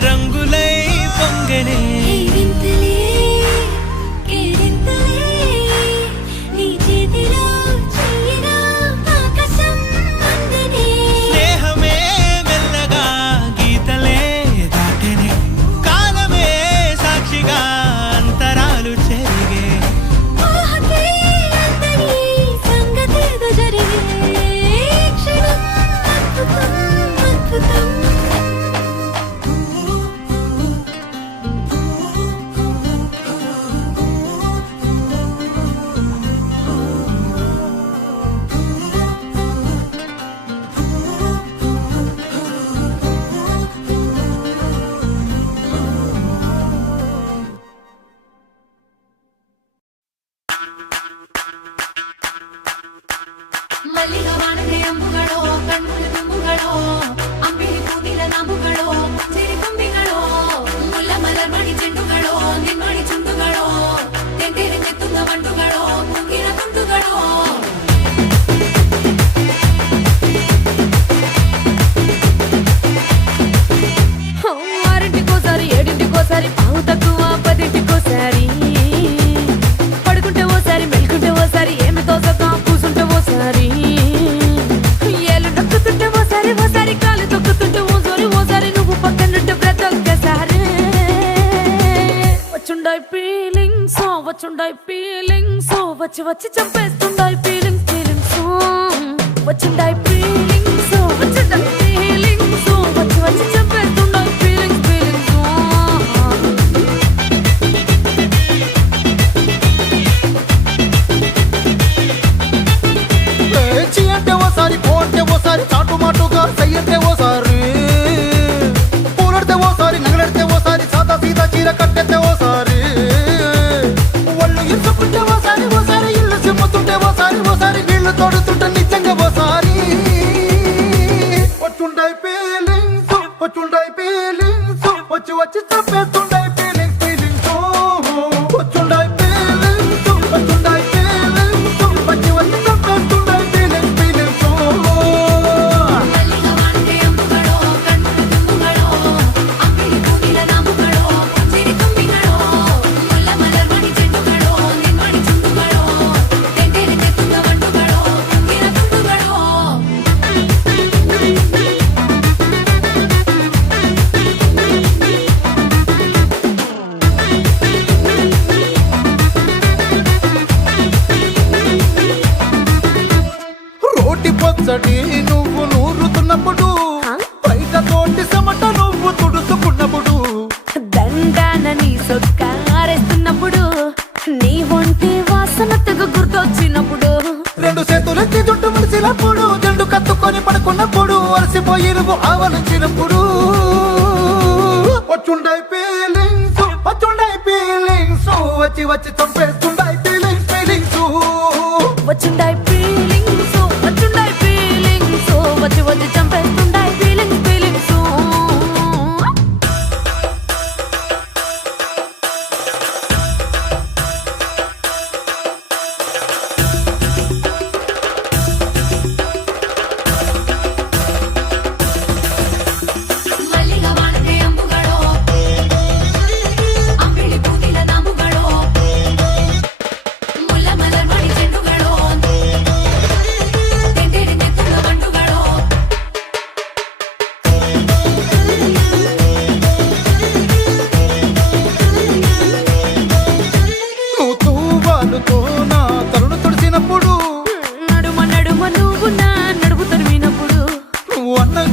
రంగులై పొంగనే స్నేహమే మెల్లగా గీతలే దాటనే కాలమే సాక్షిగా అంతరాలు చెరిగే వచ్చి వచ్చి చంపేస్తుండాయి ఫీలింగ్స్ ఫీలింగ్స్ వచ్చిండాయి ఫీలింగ్స్ వచ్చిండాయి ఫీలింగ్స్ వచ్చి వచ్చి చంపేస్తుండాయి ఫీలింగ్స్ ఫీలింగ్స్ చీ అంటే ఓసారి పో అంటే ఓసారి చాటు మాటుగా సై అంటే ఓసారి పూలడితే ఓసారి నగలడితే ఓసారి సాదా సీదా చీర కట్టెతే ఓసారి ఒళ్ళు ఇరుచుకుంటే ఓసారి ఓసారి ఇల్లు సిమ్ముతుంటే ఓసారి ఓసారి నీళ్లు తోడుతుంటే నిజంగా ఓసారి వచ్చుండాయి ఫీలింగ్స్ వచ్చి వచ్చి చంపేస్తుండాయి ఫీలింగ్స్ ఫీలింగ్స్ వచ్చుండాయి ఫీలింగ్స్ వచ్చి వచ్చి చంపేస్తుండాయి ఫీలింగ్స్ ఫీలింగ్స్ పొచ్చడి నువ్వు నూరుతున్నప్పుడు బయట తోటి సమట నువ్వు తుడుచుకున్నప్పుడు దండాన నీ సొక్కారేస్తున్నప్పుడు నీ ఒంటి వాసన తెగ గుర్తొచ్చినప్పుడు రెండు చేతులెత్తి జుట్టు మలిసినప్పుడు జండు కత్తుకొని పడుకున్నప్పుడు అలసిపోయి నువ్వు ఆవలించినప్పుడు వచ్చుండాయి ఫీలింగ్స్ వచ్చి వచ్చి చంపేస్తుండాయి ఫీలింగ్స్ ఫీలింగ్స్ వచ్చిండాయి ఫీలింగ్స్ వచ్చిండాయి ఫీలింగ్స్ వచ్చి వచ్చి చంపేస్తుండాయి ఫీలింగ్స్ ఫీలింగ్స్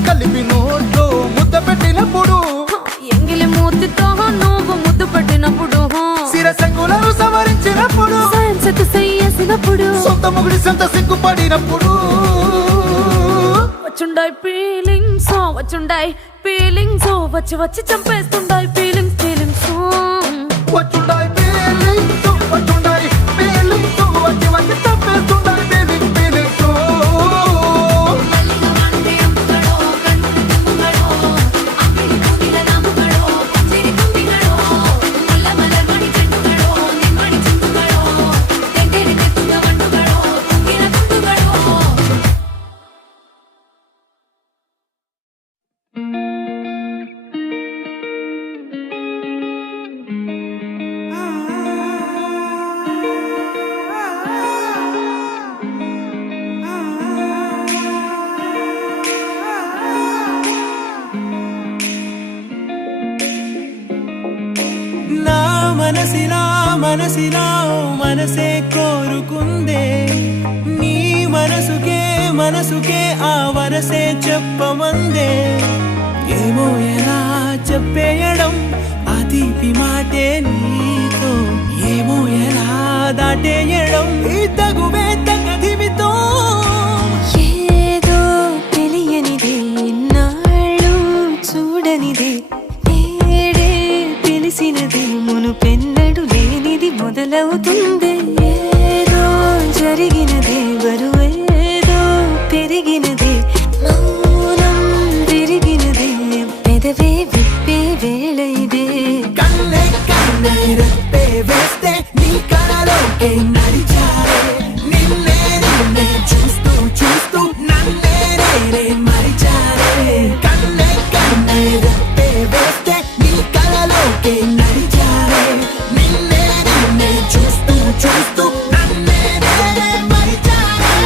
కలిపి నోట్లో ముద్ద పెట్టినప్పుడు ఎంగిలి మూతితో నువ్వు ముద్దు పెట్టినప్పుడు శిరసంగులను సవరించినప్పుడు సైన్సెత్ చేసినప్పుడు సొంత ముగుడి సొంత సిగ్గుపడినప్పుడు వచ్చుండాయి ఫీలింగ్స్ వచ్చి వచ్చి చంపేస్తుండాయి ఫీలింగ్స్ ఫీలింగ్స్ వచ్చుండాయి ఫీలింగ్స్ వచ్చి వచ్చి చంపేస్తుండాయి ఫీలింగ్స్ ఫీలింగ్స్ మనసిలా మనసిలా మనసే కోరుకుందే నీ మనసుకే ఆ వరసే చెప్పమందే ఏమో ఎలా చెప్పేయడం ఆ తీపి మాటే నీతో ఏమో ఎలా దాటేయడం ఈ తగువే తగదివితో ఏదో తెలియనిదే నాళ్ళు చూడనిదే నేడే తెలిసినది మునుపెన్నడు లేనిది మొదలవుతుంది ఏదో జరిగినదే బరువేదో పెరిగినదే మౌనం విరిగినదే పెదవే విప్పే వేళ ఇదే కన్నే కన్నే రెప్పే వేస్తే నీ కళలోకే నడిచారే నిన్నే చూస్తూ చూస్తూ నన్నే నేనే మరిచారే కన్నే కన్నే రెప్పే వేస్తే నీ కళలోకే నడిచారే నిన్నే చూస్తూ చూస్తూ నన్నే నేనే మరిచారే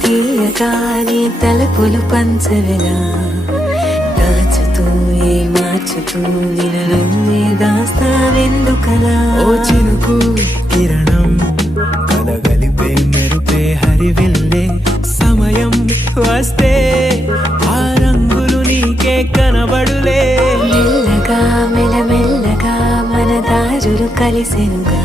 తీయగా నీ తలపులు పంచవెలా దాచుతూ మార్చుతూ నిన్ను నువ్వే దాస్తావెందుకలా ఓ చినుకు కిరణం కలగలిపే మెరుపే హరివిల్లే సమయం వస్తే ఆ రంగులు నీకే కనబడులే మెల్లగా మెల్లమెల్లగా మన దారులు కలిసెనుగా